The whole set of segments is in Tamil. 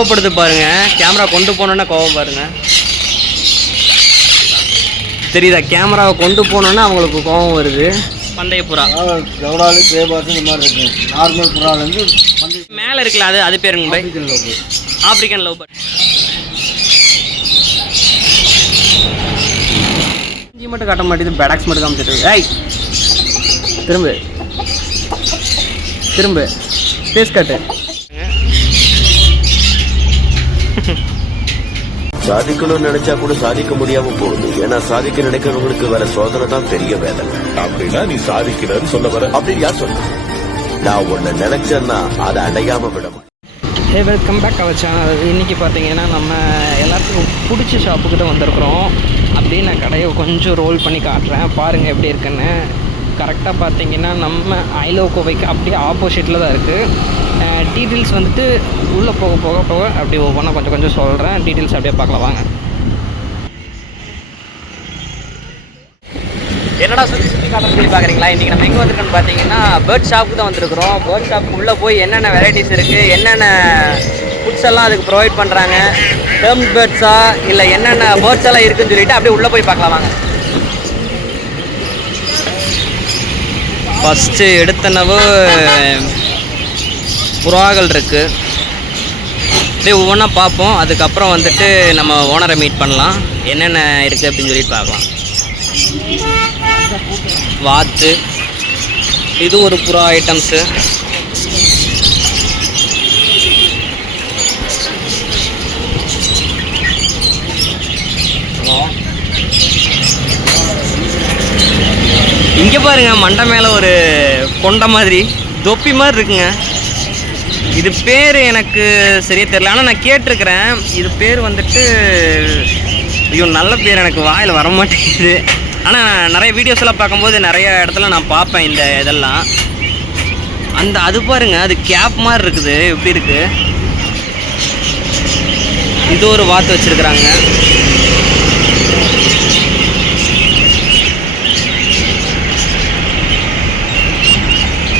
கோவப்படுது பாருங்க. கேமரா கொண்டு போனோன்னா கோவம் பாருங்க. தெரியுதா? கேமராவை கொண்டு போனோன்னா அவங்களுக்கு கோவம் வருது. பந்தய புறா கவுடாலு கிரேபாத்து இந்த மாதிரி இருக்கு. நார்மல் புறாலேருந்து மேலே இருக்குல்ல, அது பேருங்க பை? African love bird. இஞ்சி மட்டும் காட்ட மாட்டேது, பெடாக்ஸ் மட்டும் காமிச்சிட்டு. ஏய் திரும்ப ஃபேஸ் காட்டு. சாதிக்கணும்னு நினைச்சா கூட சாதிக்க முடியாம போகுது. ஏன்னா சாதிக்க நினைக்கிறவங்களுக்கு வேற சோதனை தான் பெரிய வேலை. அப்படின்னா நீ சாதிக்கிறன்னு சொல்ல வர? அப்படின்னு யார் சொல்ற? நான் ஒன்னு நினைச்சேன்னா அதை அடையாம விட. ஹே, வெல்கம் பேக் அவர் சேனல். இன்றைக்கி பார்த்தீங்கன்னா நம்ம எல்லாத்துக்கும் பிடிச்ச ஷாப்புக்கு தான் வந்திருக்கிறோம். அப்படியே நான் கடையை கொஞ்சம் ரோல் பண்ணி காட்டுறேன், பாருங்கள் எப்படி இருக்குன்னு. கரெக்டாக பார்த்தீங்கன்னா நம்ம ஐலோ கோவைக்கு அப்படியே ஆப்போசிட்டில் தான் இருக்குது. டீட்டெயில்ஸ் வந்துட்டு உள்ளே போக போக போக அப்படியே ஒவ்வொன்றா கொஞ்சம் சொல்கிறேன். டீட்டெயில்ஸ் அப்படியே பார்க்கலாம் வாங்க. என்னடா சுற்றி காட்டுறேன்னு சொல்லி பார்க்குறீங்களா? இன்றைக்கி நம்ம எங்கே வந்திருக்கோன்னு பார்த்தீங்கன்னா பேர்ட் ஷாப்புக்கு தான் வந்திருக்கிறோம். பேர்ட் ஷாப்புக்கு உள்ளே போய் என்னென்ன வெரைட்டிஸ் இருக்குது, என்னென்ன ஃபுட்ஸ் எல்லாம் அதுக்கு ப்ரொவைட் பண்ணுறாங்க, டேர்ம் பேர்ட்ஸா இல்லை என்னென்ன பேர்ட்ஸ் எல்லாம் இருக்குதுன்னு சொல்லிட்டு அப்படியே உள்ளே போய் பார்க்கலாம் வாங்க. ஃபஸ்ட்டு எடுத்தனவு புறாக்கள் இருக்குது. அப்படியே ஒவ்வொன்றா பார்ப்போம். அதுக்கப்புறம் வந்துட்டு நம்ம ஓனரை மீட் பண்ணலாம், என்னென்ன இருக்குது அப்படின்னு சொல்லிட்டு பார்க்கலாம். வாத்து, இது ஒரு புறா ஐட்டம்ஸு. இங்கே பாருங்க, மண்டை மேலே ஒரு கொண்டை மாதிரி தொப்பி மாதிரி இருக்குங்க. இது பேர் எனக்கு சரியாக தெரியல, ஆனால் நான் கேட்டிருக்கிறேன். இது பேர் வந்துட்டு ஐயோ நல்ல பேர் எனக்கு வாயில் வர மாட்டேங்குது. ஆனால் நிறைய வீடியோஸ்லாம் பார்க்கும்போது நிறைய இடத்துல நான் பார்ப்பேன் இந்த இதெல்லாம். அது பாருங்க, அது கேப் மாதிரி இருக்குது. எப்படி இருக்குது? இது ஒரு வாத்து வச்சுருக்குறாங்க.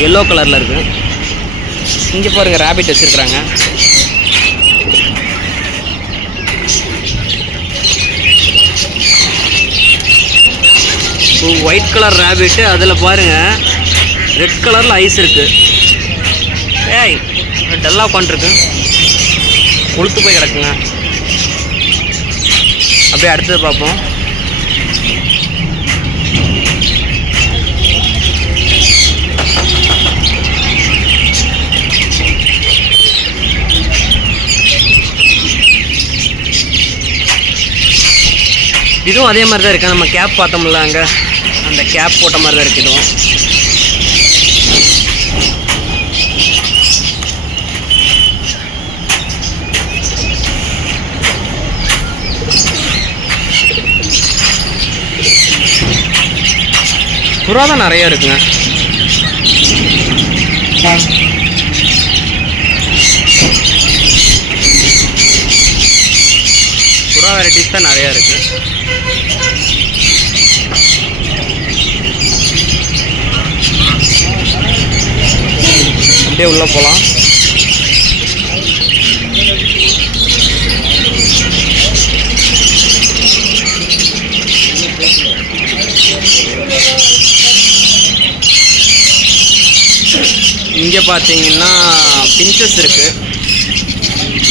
எல்லோ கலரில் இருக்குது. இங்கே பாருங்கள், ரேபிட் வச்சுருக்குறாங்க. ஒயிட் கலர் ரேபிட்டு, அதில் பாருங்கள் ரெட் கலரில் ஐஸ் இருக்குது. ஏய் டல்லாக உட்காந்துருக்கு, கொளுத்து போய் கிடக்குங்க. அப்படியே அடுத்தது பார்ப்போம். இதுவும் அதே மாதிரி தான் இருக்குது. நம்ம கேப் பார்த்தோம்ல, அங்கே அந்த கேப் போட்ட மாதிரி தான் இருக்குது. இதுவும் புறா தான் நிறையா இருக்குங்க. புறா வெரைட்டிஸ் தான் நிறையா இருக்குது. அப்படியே உள்ளே போகலாம். இங்கே பார்த்தீங்கன்னா பின்சஸ் இருக்குது.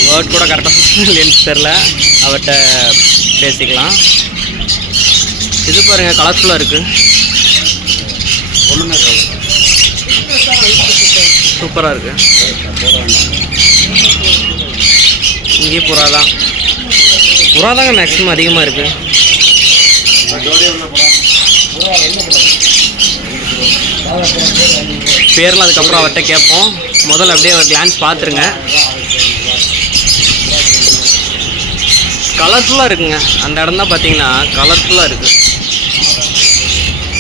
வேர்ட் கூட கரெக்டாக இல்லைன்னு தெரில, அவர்கிட்ட பேசிக்கலாம். இது பாருங்கள், கலர்ஃபுல்லாக இருக்குது. சூப்பராக இருக்குது. இங்கே புறா தாங்க மேக்ஸிமம் அதிகமாக இருக்குது. பேர்லாம் அதுக்கப்புறம் அவர்கிட்ட கேட்போம். முதல்ல அப்படியே ஒரு கிளான்ஸ் பார்த்துருங்க. கலர்ஃபுல்லாக இருக்குங்க. அந்த இடம் தான் பார்த்தீங்கன்னா கலர்ஃபுல்லாக இருக்குது.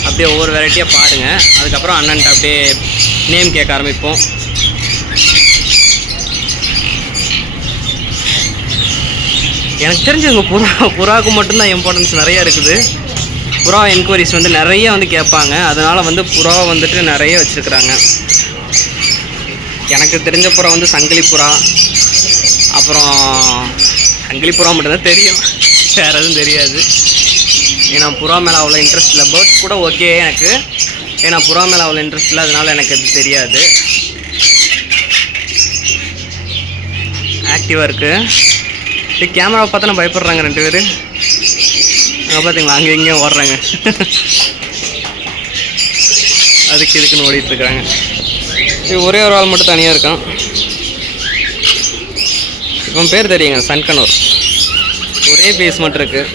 அப்படியே ஒவ்வொரு வெரைட்டியாக பாருங்கள். அதுக்கப்புறம் அண்ணன்ட்ட அப்படியே நேம் கேட்க ஆரம்பிப்போம். எனக்கு தெரிஞ்சவங்க புறாவுக்கு மட்டும்தான் இம்பார்ட்டன்ஸ் நிறையா இருக்குது. புறா என்கொயரிஸ் வந்து நிறைய வந்து கேட்பாங்க. அதனால் வந்து புறாவை வந்துட்டு நிறைய வச்சுருக்குறாங்க. எனக்கு தெரிஞ்ச புறா வந்து சங்கிலி புறா, அப்புறம் சங்கிலி புறா மட்டும்தான் தெரியும், வேறு எதுவும் தெரியாது. ஏன்னா புறா மேலே அவ்வளோ இன்ட்ரெஸ்ட் இல்லை. பேர்ட்ஸ் கூட ஓகே எனக்கு, ஏன்னா புறா மேலே அவ்வளோ இன்ட்ரெஸ்ட் இல்லை, அதனால எனக்கு அது தெரியாது. ஆக்டிவாக இருக்குது. இது கேமராவை பார்த்தா நான் பயப்படுறாங்க 2 பேர். அங்கே பார்த்தீங்களா, அங்கே இங்கேயும் ஓடுறாங்க. அதுக்கு இதுக்குன்னு ஓடிட்டுருக்குறாங்க. இது ஒரே ஒரு ஆள் மட்டும் தனியாக இருக்கான். இப்போ பேர் தெரியுங்க, சன்கனூர். ஒரே பேஸ் மட்டும் இருக்குது.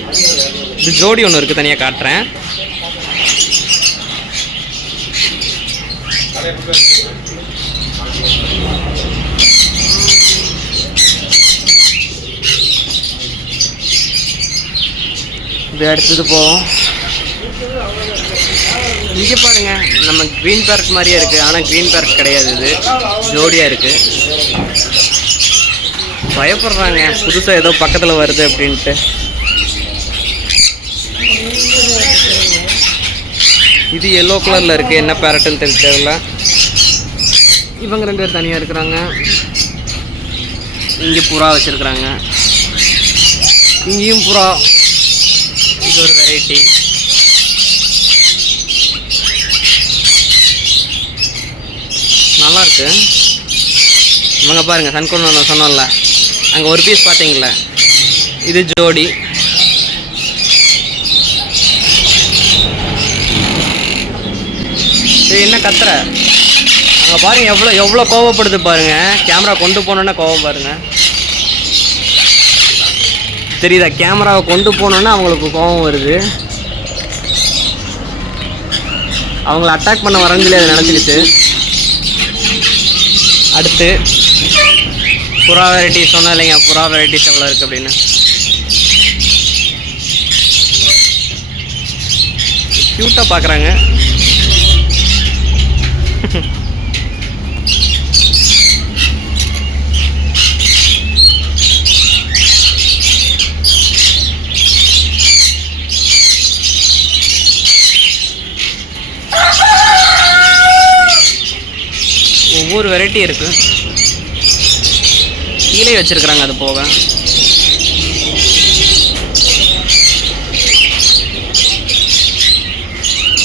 இது ஜோடி ஒன்று இருக்குது, தனியாக காட்டுறேன். இது அடுத்தது போவோம். இங்கே பாருங்க, நம்ம க்ரீன் பேரட் மாதிரியே இருக்குது, ஆனால் க்ரீன் பேரட் கிடையாது, இது ஜோடியாக இருக்குது. பயப்படுறாங்க புதுசாக ஏதோ பக்கத்தில் வருது அப்படின்ட்டு. இது எல்லோ கலரில் இருக்குது, என்ன பேரட்டுன்னு தெரியல. இவங்க 2 பேர் தனியாக இருக்கிறாங்க. இங்கே புறா வச்சுருக்குறாங்க, இங்கேயும் புறா. இது ஒரு வெரைட்டி. நல்லாயிருக்கு. இவங்க பாருங்கள், சன்கோன் நான் சொன்னோம்ல, அங்கே ஒரு பீஸ் பார்த்தீங்களா, இது ஜோடி. இது என்ன கத்துற? அங்கே பாருங்கள், எவ்வளோ கோவப்படுது பாருங்கள். கேமரா கொண்டு போனோன்னா கோவம் பாருங்கள், தெரியுதா? கேமராவை கொண்டு போனோன்னா அவங்களுக்கு கோவம் வருது. அவங்கள அட்டாக் பண்ண வரன்னு சொல்லி அதை நினச்சிக்கிச்சு. அடுத்து புறா வெரைட்டிஸ் சொன்னேன் இல்லைங்க, புறா வெரைட்டிஸ் எவ்வளோ இருக்குது அப்படின்னு. க்யூட்டாக பார்க்குறாங்க. ஒவ்வொரு வெரைட்டி இருக்குது, கீழே வச்சுருக்குறாங்க. அது போக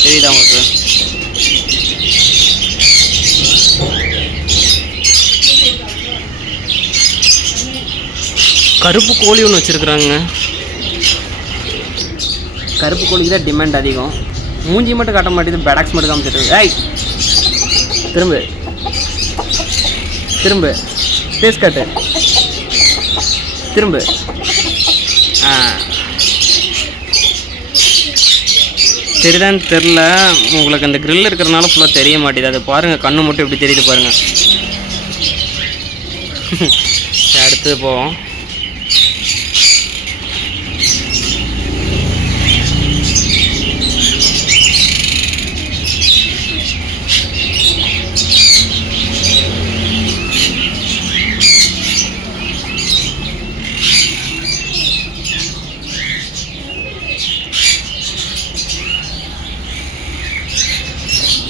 தெரியுதா உங்களுக்கு? கருப்பு கோழி ஒன்று வச்சுருக்குறாங்க. கருப்பு கோழிக்கு தான் டிமாண்ட் அதிகம். மூஞ்சி மட்டும் காட்ட மாட்டேங்குது, பெடாக்ஸ் மட்டும் காமிச்சிட்டு. ஏய் திரும்ப ஃபேஸ் காட்டு, திரும்ப. தெரியுதான்னு தெரில உங்களுக்கு, அந்த கிரில் இருக்கிறதுனால ஃபுல்லாக தெரிய மாட்டேது. அது பாருங்கள், கண்ணு மட்டும் எப்படி தெரியுது பாருங்கள். அடுத்தது போவோம்.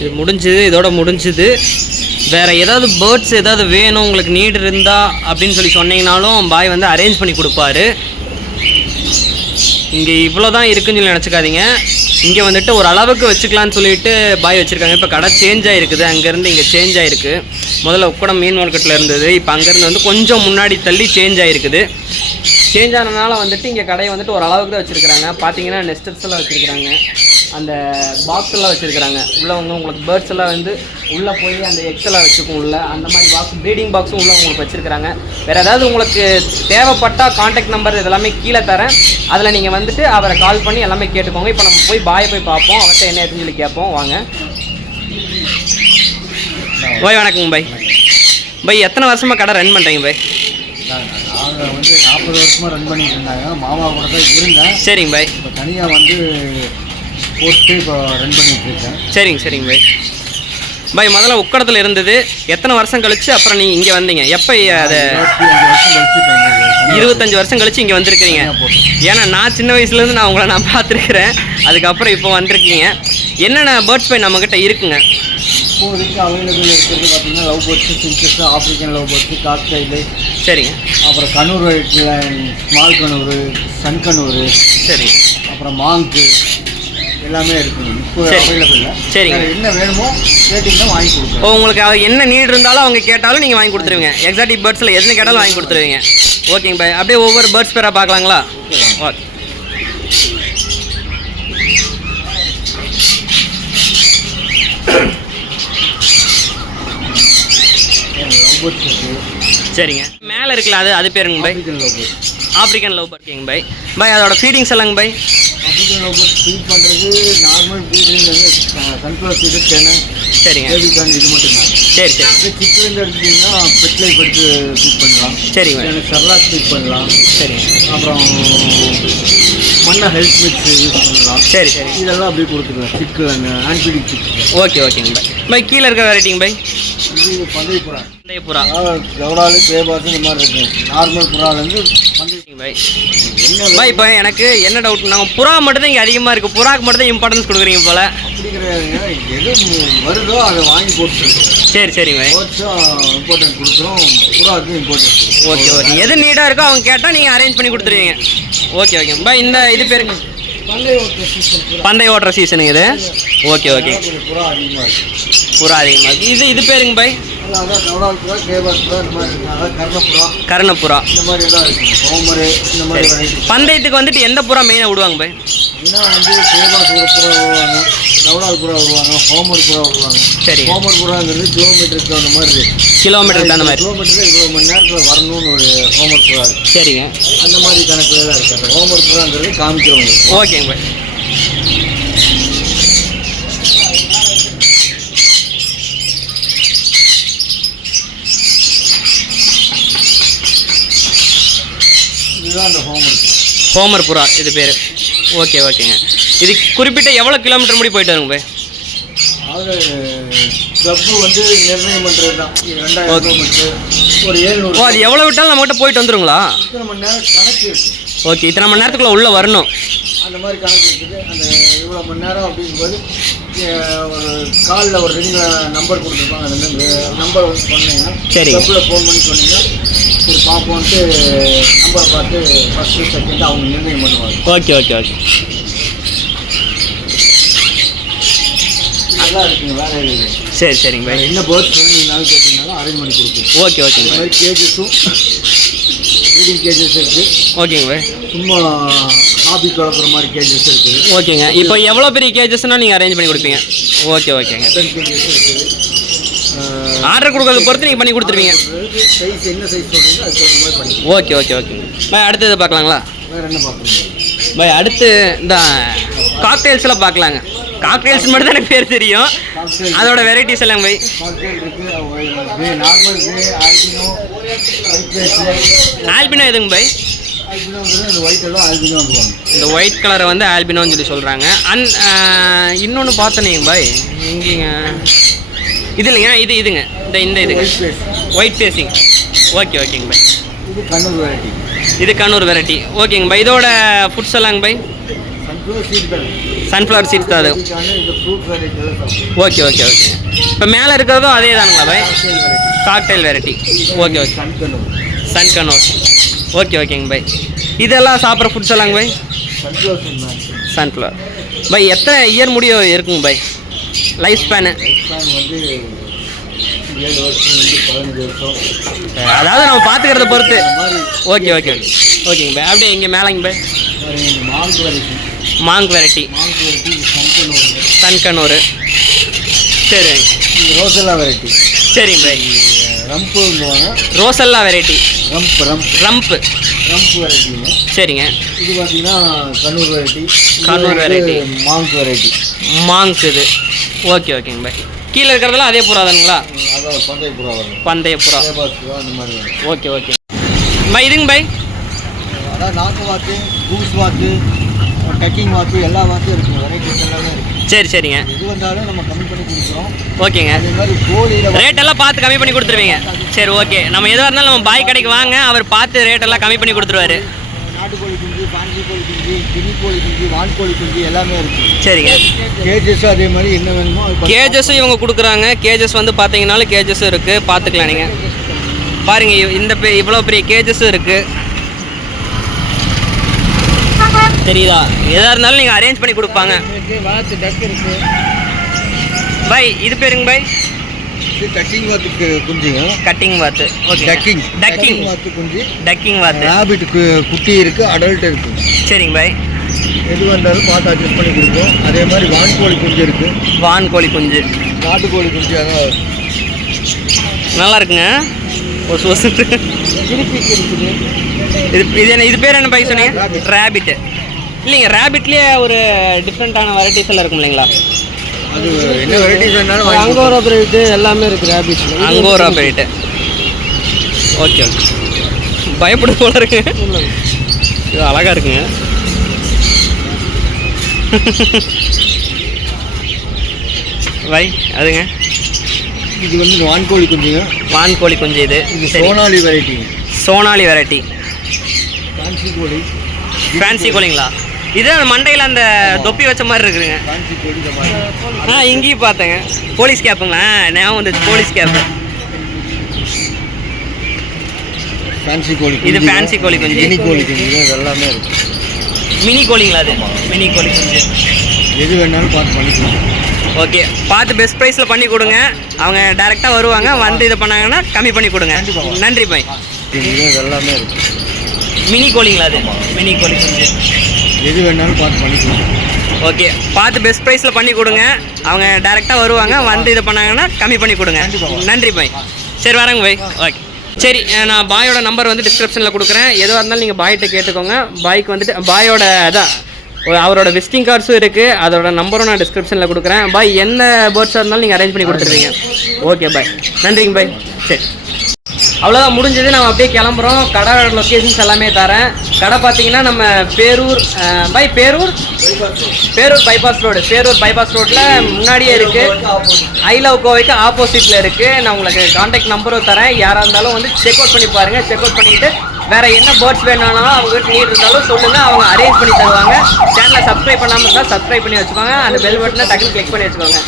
இது முடிஞ்சுது, இதோட முடிஞ்சுது. வேறு ஏதாவது பேர்ட்ஸ் ஏதாவது வேணும் உங்களுக்கு நீடு இருந்தா அப்படின்னு சொல்லி சொன்னீங்கனாலும் பாய் வந்து அரேஞ்ச் பண்ணி கொடுப்பாரு. இங்கே இவ்வளோ தான் இருக்குன்னு சொல்லி நினச்சிக்காதீங்க. இங்கே வந்துட்டு ஒரு அளவுக்கு வச்சுக்கலான்னு சொல்லிட்டு பாய் வச்சுருக்காங்க. இப்போ கடை சேஞ்ச் ஆகிருக்குது, அங்கேருந்து இங்கே சேஞ்ச் ஆகிருக்கு. முதல்ல உக்கடம் மீன் மார்க்கெட்டில் இருந்தது, இப்போ அங்கேருந்து வந்து கொஞ்சம் முன்னாடி தள்ளி சேஞ்ச் ஆகிருக்குது. சேஞ்ச் ஆனதுனால வந்துட்டு இங்கே கடையை வந்துட்டு ஒரு அளவுக்கு தான் வச்சுருக்குறாங்க. பார்த்தீங்கன்னா நெஸ்டர்ஸ் எல்லாம் வச்சுருக்குறாங்க, அந்த பாக்ஸ் எல்லாம் வச்சுருக்குறாங்க. உள்ளே வந்து உங்களுக்கு பேர்ட்ஸ் எல்லாம் வந்து உள்ளே போய் அந்த எக்ஸ் எல்லாம் வச்சுக்கும் உள்ள, அந்த மாதிரி பாக்ஸ் ப்ரீடிங் பாக்ஸும் உள்ளே உங்களுக்கு வச்சுருக்குறாங்க. வேறு ஏதாவது உங்களுக்கு தேவைப்பட்டால் கான்டாக்ட் நம்பர் இதெல்லாமே கீழே தரேன், அதில் நீங்கள் வந்துட்டு அவரை கால் பண்ணி எல்லாமே கேட்டுக்கோங்க. இப்போ நம்ம போய் பாயை போய் பார்ப்போம், அவர்கிட்ட என்ன ஏதுன்னு சொல்லி கேட்போம். வாங்க பாய். வணக்கங்க பாய். பாய் எத்தனை வருஷமாக கடை ரன் பண்ணுறீங்க பாய்? நாங்கள் வந்து 40 வருஷமாக ரன் பண்ணிட்டு இருந்தாங்க. மாமா கூட தான் இருந்தேன். சரிங்க பாய். இப்போ தனியாக வந்து போட்டு இப்போ ரன் பண்ணிட்டு இருக்கேன். சரிங்க பாய். பாய் முதல்ல உக்கடத்தில் இருந்தது, எத்தனை வருஷம் கழிச்சு அப்புறம் நீங்கள் இங்கே வந்தீங்க? எப்போ அதை 25 வருஷம் கழிச்சு இங்கே வந்திருக்கிறீங்க? ஏன்னா நான் சின்ன வயசுலேருந்து நான் உங்களை பார்த்துருக்குறேன், அதுக்கப்புறம் இப்போ வந்திருக்கீங்க. என்னென்ன பேர்ட்ஸ் பாய் நம்மக்கிட்ட இருக்குங்க? இப்போதைக்கு அவைலபிள் இருக்கிறது பார்த்தீங்கன்னா love birds, finches, African love birds, cockatiel, சரிங்க. அப்புறம் கண்ணூர் வெரைட்டியில் ஸ்மால் கண்ணூர், சன் கண்ணூர், சரிங்க. அப்புறம் மாங்கு எல்லாமே இருக்குங்க. இப்போ சரி. அவைலபிளில். சரிங்க. என்ன வேணுமோ கேட்டிங்கன்னா வாங்கி கொடுக்குறோம். உங்களுக்கு என்ன நீட் இருந்தாலும் அவங்க கேட்டாலும் நீங்கள் வாங்கி கொடுத்துருவீங்க. எக்ஸாட்டிக் பேர்ட்ஸில் எதுன்னு கேட்டாலும் வாங்கி கொடுத்துருவீங்க. ஓகேங்க பாய். அப்படியே ஒவ்வொரு பேர்ட்ஸ் பேராக பார்க்கலாங்களா? ஓகே. லவ் பேர்ட்ஸ் இருக்குது. சரிங்க. மேலே இருக்குல்ல அது பேருங்க பாய்? African love birds. African love பேர்ட்ங்க பாய். பாய் அதோட ஃபீடிங்ஸ் எல்லாங்க பாய்? ஆப்ரிக்கன் லவ் பேர்ட்ஸ் ஃபீட் பண்ணுறது நார்மல் ஃபீடிங் வந்து சன்ஃப்ளவர் சீடு, தென்னை, சரிங்க. பேபிகார்ன் இது மட்டும்தான். சரி சரி. சிப்லேருந்து எடுத்துட்டிங்கன்னா பெட் லைஃப் எடுத்து ஃபீட் பண்ணலாம். சரிங்க. செர்லாக் ஃபீட் பண்ணலாம். சரிங்க. அப்புறம் மண்ணை ஹெல்த் மிக்ஸ் யூஸ் பண்ணலாம். சரி சரி. இதெல்லாம் அப்படியே கொடுத்துக்கலாம். சிக்கு ஆன்டிபயோட்டிக் சிக்கு. ஓகே ஓகேங்க பாய். பாய் கீழே இருக்கிற வெரைட்டிங்க பாய்? இது பந்தய புறா. பந்தய புறா. ஜவடாலு, கிரேபாஸ் இந்த மாதிரி இருக்குது. நார்மல் புறாலேருந்து பந்தய பாய். என்ன பாய் இப்போ எனக்கு என்ன டவுட், நாங்கள் புறா மட்டும் தான் இங்கே அதிகமாக இருக்குது, புறாக்கு மட்டும் தான் இம்பார்ட்டன்ஸ் கொடுக்குறீங்க போல். அப்படி கிடையாதுங்க. எது வருதோ அதை வாங்கி போட்டுருக்கோம். சரி சரிங்க பாய். பேர்ட்ஸும் இம்பார்ட்டன்ட் கொடுக்குறோம், புறாவுக்கும் இம்பார்ட்டன்ட் கொடுக்குறோம். Okay okay. எது நீடாக இருக்கோ அவங்க கேட்டால் நீங்கள் அரேஞ்ச் பண்ணி கொடுத்துருவீங்க. Okay okay bye. இந்த இது பேருங்க பந்தய ஓட்டுற சீசன் புறா. பந்தய ஓட்டுற சீசனுங்க இது. Okay okay. கொஞ்சம் புறா அதிகமாக இருக்குது. புறா அதிகமாக இருக்குது. இது பேருங்க பாய்? அதான் ஜவடால் புறா, கிரேபாஸ் புறா இந்த மாதிரி இருக்குது. அதான் கர்ணப்புறா கர்ணப்புறா. இந்த மாதிரி எல்லாம் இருக்குங்க. ஹோமரு இந்த மாதிரி சரி. வெரைட்டி. பந்தயத்துக்கு வந்துட்டு எந்த புறா மெயினாக விடுவாங்க பாய்? ஏன்னா வந்து கிரேபாஸ் ஒரு புறா விடுவாங்க, ஜவடால் புறா விடுவாங்க, ஹோமர் புறா விடுவாங்க. சரி. ஹோமர் புறாங்கிறது கிலோமீட்டருக்கு அந்த மாதிரி இருக்குது. கிலோமீட்டருக்கு அந்த மாதிரி. கிலோமீட்டருக்கு இவ்வளோ மணி நேரத்தில் வரணும்னு ஒரு ஹோமர் புறா இருக்குது. சரிங்க. அந்த மாதிரி கணக்கில் தான் இருக்குது. அந்த ஹோமர் புறாங்கிறது காமிக்கிறவங்க. ஓகேங்க பாய். இதுதான் அந்த ஹோமர் புறா. ஹோமர் புறா இது பேர். ஓகே ஓகேங்க. இது குறிப்பிட்ட எவ்வளோ கிலோமீட்டர் முடி போயிட்டு வருங்க பாய்? அது கிளப்பு வந்து நிர்ணயம் பண்ணுறது தான். 2000 ஓகே. கிலோமீட்டர், ஒரு 700. ஓ, அது எவ்வளோ விட்டாலும் நம்மகிட்ட போயிட்டு வந்துருங்களா? இத்தனை மணி நேரம் கணக்கு இருக்குது. ஓகே. இத்தனை மணி நேரத்துக்குள்ளே உள்ளே வரணும். அந்த மாதிரி கணக்கு இருக்குது. அந்த இவ்வளோ மணி நேரம் அப்படிங்கும்போது ஒரு காலில் ஒரு நம்பர் கொடுத்துருப்பாங்க. அந்த நம்பர் வந்து சொன்னீங்கன்னா சரி. கிளப்பில் ஃபோன் பண்ணி சொன்னீங்கன்னா சரி பார்ப்போன்ட்டு நம்பரை பார்த்து ஃபஸ்ட்டு செகண்ட் அவங்க நிர்ணயம் பண்ணுவாங்க. Okay okay okay. நல்லா இருக்குங்க. வேறு இருக்குது. சரி சரிங்க பாய். என்ன பேர்ட்ஸ் வேணும்னாலும் கேட்டிங்கனாலும் அரேஞ்ச் பண்ணி கொடுப்போம். ஓகே ஓகேங்க இந்த பாய். மாதிரி கேஜஸும் ப்ரீடிங் கேஜஸ் இருக்குது. ஓகேங்க பாய். சும்மா ஹாபி வளர்க்குற மாதிரி கேஜஸ் இருக்குது. ஓகேங்க. இப்போ எவ்வளோ பெரிய கேஜஸ்னால் நீங்கள் அரேஞ்ச் பண்ணி கொடுப்பீங்க? ஓகே ஓகேங்க. 10 கேஜஸ் இருக்குது. ஆர்டர் கொடுக்கறத பொறுத்து நீங்கள் பண்ணி கொடுத்துருவீங்க. சைஸ் என்ன சைஸ் சொல்கிறீங்களோ அதுக்கு தகுந்த மாதிரி பண்ணி. ஓகே ஓகே ஓகேங்க பாய். அடுத்தது பார்க்கலாங்களா? வேறு என்ன பார்க்குறீங்க? பாய் அடுத்து இந்த காக்டெயில்ஸ்லாம் பார்க்கலாங்க. காக்டெயில்ஸ் மட்டும் தான் எனக்கு பேர் தெரியும். அதோட வெரைட்டிஸ் எல்லாம் பாய்? காக்டெயில் இருக்குது. நார்மல் வே, ஆல்பினோ, ஒயிட் பேஸு. ஆல்பினோ எதுங்க பாய்? ஆல்பினோங்கிறது இந்த ஒயிட் எல்லாம் ஆல்பினோ வந்துவாங்க. இந்த ஒயிட் கலரை வந்து ஆல்பினோன்னு சொல்லி சொல்கிறாங்க. இன்னொன்று பார்த்தனேங்க பாய் எங்கேங்க, இது இல்லைங்க, இதுங்க இந்த இதுங்க ஒயிட் பேஸ். ஒயிட் பேஸிங். ஓகே ஓகேங்க பாய். இது கண்ணூர் வெரைட்டி. இது கண்ணூர் வெரைட்டி. ஓகேங்க பாய். இதோட ஃபுட்ஸ் எல்லாங்க பாய்? சன்ஃப்ளவர் சீட் தான். சன்ஃப்ளவர் சீட்ஸ் தான் அது. இந்த ஃப்ரூட் வெரைட்டி எல்லாம் சாப்பிடுவோம். Okay okay okay. இப்போ மேலே இருக்கிறதும் அதே தானுங்களா பாய்? Cockatiel variety. Cockatiel variety. Okay okay. Sun conure. Sun conure. Okay ஓகேங்க பாய். இதெல்லாம் சாப்பிட்ற ஃபுட்ஸ் எல்லாங்க பாய்? சன்ஃப்ளவர் சீட் தான். சன்ஃப்ளவர். பாய் எத்தனை இயர் முடியும் இருக்குங்க பாய் லைஃப் ஸ்பேனு? லைஃப் ஸ்பேன் வந்து 7 வருஷம் 15 வருஷம். அதாவது நம்ம பார்த்துக்கிறத பொறுத்து. அந்த மாதிரி ஓகே ஓகே ஓகே. ஓகேங்க பாய். அப்படியே இங்கே மேலேங்க பாய்? Monk variety. Monk variety. Monk variety. Sun conure. Sun conure. சரி இது ரோசெல்லா வெரைட்டி. சரிங்க பாய். ரம்புங்குவாங்க. Rosella variety. ரம்ப் ரம்ப் வெரைட்டிங்க. சரிங்க. இது பார்த்தீங்கன்னா conure variety. Conure variety. Monk variety. Monk இது. ஓகே ஓகேங்க பாய். கீழே இருக்கிறதெல்லாம் அதே புறா தானுங்களா? அதான் பந்தய புறா வரும். பந்தய புறா. அந்த மாதிரி வரும். Okay okay bye. இதுங்க பாய்? அதான் நாட்டு வாத்து, கூஸ் வாத்து, டக்கிங் வாத்து எல்லா வாத்தும் இருக்குங்க. வெரைட்டிஸ் எல்லாமே இருக்குது. சரி சரிங்க. எது வந்தாலும் நம்ம கம்மி பண்ணி கொடுக்குறோம். ஓகேங்க. அதே மாதிரி கோழியில் ரேட் எல்லாம் பார்த்து கம்மி பண்ணி கொடுத்துருவீங்க. சரி ஓகே. நம்ம எதுவாக இருந்தாலும் நம்ம பாய் கடைக்கு வாங்க, அவர் பார்த்து ரேட் எல்லாம் கம்மி பண்ணி கொடுத்துருவாரு. நாட்டுக்கோழி குஞ்சு, பாஞ்சி கோழி குஞ்சு, கினி கோழி குஞ்சு, வான்கோழி குஞ்சு எல்லாமே இருக்குது. சரிங்க. கேஜஸும் அதே மாதிரி என்ன வேணுமோ கேஜஸும் இவங்க கொடுக்குறாங்க. கேஜஸ் வந்து பார்த்தீங்கன்னாலும் கேஜஸும் இருக்குது, பார்த்துக்கலாம் நீங்கள். பாருங்கள் இந்த இவ்வளோ பெரிய கேஜஸும் இருக்குது, தெரியுதா? எதாக இருந்தாலும் நீங்கள் அரேஞ்ச் பண்ணி கொடுப்பாங்க. வளர்த்து டக் இருக்குது. பை இது பேருங்க பை? இது கட்டிங் வாத்துக்கு குஞ்சுங்க. கட்டிங் வாத்து. ஓகே. டக்கிங் வாத்து குஞ்சு. டக்கிங் வாத்து. ராபிட்டுக்கு குட்டி இருக்குது, அடல்ட் இருக்குது. சரிங்க பை. எது வந்தாலும் பார்த்து அட்ஜஸ்ட் பண்ணி கொடுப்போம். அதே மாதிரி வான்கோழி குஞ்சு இருக்குது. வான்கோழி குஞ்சு, நாட்டுக்கோழி குஞ்சு அதான் நல்லா இருக்குங்க. ஒரு சோசத்து கிரிப்பிக்கு இருக்குது. இது பேர் என்ன பை சொன்னீங்க? ரேபிட்டு. இல்லைங்க, ரேபிட்லேயே ஒரு டிஃப்ரெண்ட்டான வெரைட்டிஸ் எல்லாம் இருக்கும் இல்லைங்களா? அது என்ன வெரைட்டிஸ் வேணாலும் அங்கோரா பிரைட்டு எல்லாமே இருக்குது. ரேபிட்ல அங்கோரா பிரைட்டு. Okay okay. பயப்பட போல இருக்கு. இது அழகாக இருக்குங்க. வை அதுங்க. இது வந்து வான்கோழி குஞ்சுங்க. வான்கோழி குஞ்சு. இது Sonali variety. Sonali variety. Fancy கோழி. ஃபேன்சி கோழிங்களா? இது மண்டையில் அந்த தொப்பி வச்ச மாதிரி இருக்குதுங்க. ஃபேன்சி கோழி. இங்கேயும் பார்த்தேங்க. போலீஸ் கேப்புங்களா? ஞாபகம் வந்துச்சு, போலீஸ் கேப்பு. ஃபேன்சி கோழி. இது ஃபேன்சி கோழி குஞ்சு. மினி கோழி குஞ்சு இது எல்லாமே இருக்குது. மினி கோழிங்களா? அது மினி கோழி குஞ்சு. எது வேணாலும் பார்த்து பண்ணிக்கலாம். ஓகே, பார்த்து பெஸ்ட் ப்ரைஸில் பண்ணி கொடுங்க. அவங்க டேரெக்டாக வருவாங்க, வந்து இதை பண்ணாங்கன்னா கம்மி பண்ணி கொடுங்க. நன்றி பாய். இது எல்லாமே இருக்குது. மினி கோழிங்களா? அது மினி கோழி குஞ்சு. எது வேணாலும் பார்த்து பண்ணிக்கலாம். ஓகே, பார்த்து பெஸ்ட் ப்ரைஸில் பண்ணி கொடுங்க. அவங்க டேரெக்டாக வருவாங்க, வந்து இதை பண்ணாங்கன்னா கம்மி பண்ணி கொடுங்க. நன்றி பாய். சரி வரேங்க பாய். ஓகே சரி, நான் பாயோட நம்பர் வந்து டிஸ்கிரிப்ஷனில் கொடுக்குறேன். எதுவாக இருந்தாலும் நீங்கள் பாய்கிட்ட கேட்டுக்கோங்க. பாய்க்கு வந்துட்டு பாயோட அதான் அவரோட விசிட்டிங் கார்ட்ஸும் இருக்குது, அதோட நம்பரும் நான் டிஸ்கிரிப்ஷனில் கொடுக்குறேன். பாய் என்ன பேர்ட்ஸாக இருந்தாலும் நீங்கள் அரேஞ்ச் பண்ணி கொடுத்துருவீங்க. Okay bye. நன்றிங்க பாய். சரி அவ்வளோதான், முடிஞ்சது. நம்ம அப்படியே கிளம்புறோம். கடை லொக்கேஷன்ஸ் எல்லாமே தரேன். கடை பார்த்தீங்கன்னா நம்ம Perur bypass road. Perur bypass ரோட்டில் முன்னாடியே இருக்குது. ஐ லவ் கோவைக்கு ஆப்போசிட்டில் இருக்குது. நான் உங்களுக்கு கான்டாக்ட் நம்பரும் தரேன். யாராக இருந்தாலும் வந்து செக் அவுட் பண்ணி பாருங்கள். செக் அவுட் பண்ணிவிட்டு வேறு என்ன பேர்ட்ஸ் வேணாலும் அவங்ககிட்ட நீட் இருந்தாலும் சொல்லுங்கள், அவங்க அரேஞ்ச் பண்ணி தருவாங்க. சேனலை சப்ஸ்கிரைப் பண்ணாமல் இருந்தால் சப்ஸ்கிரைப் பண்ணி வச்சுக்கோங்க. அந்த பெல் பட்டனை டக்குன்னு கிளிக் பண்ணி வச்சுக்கோங்க.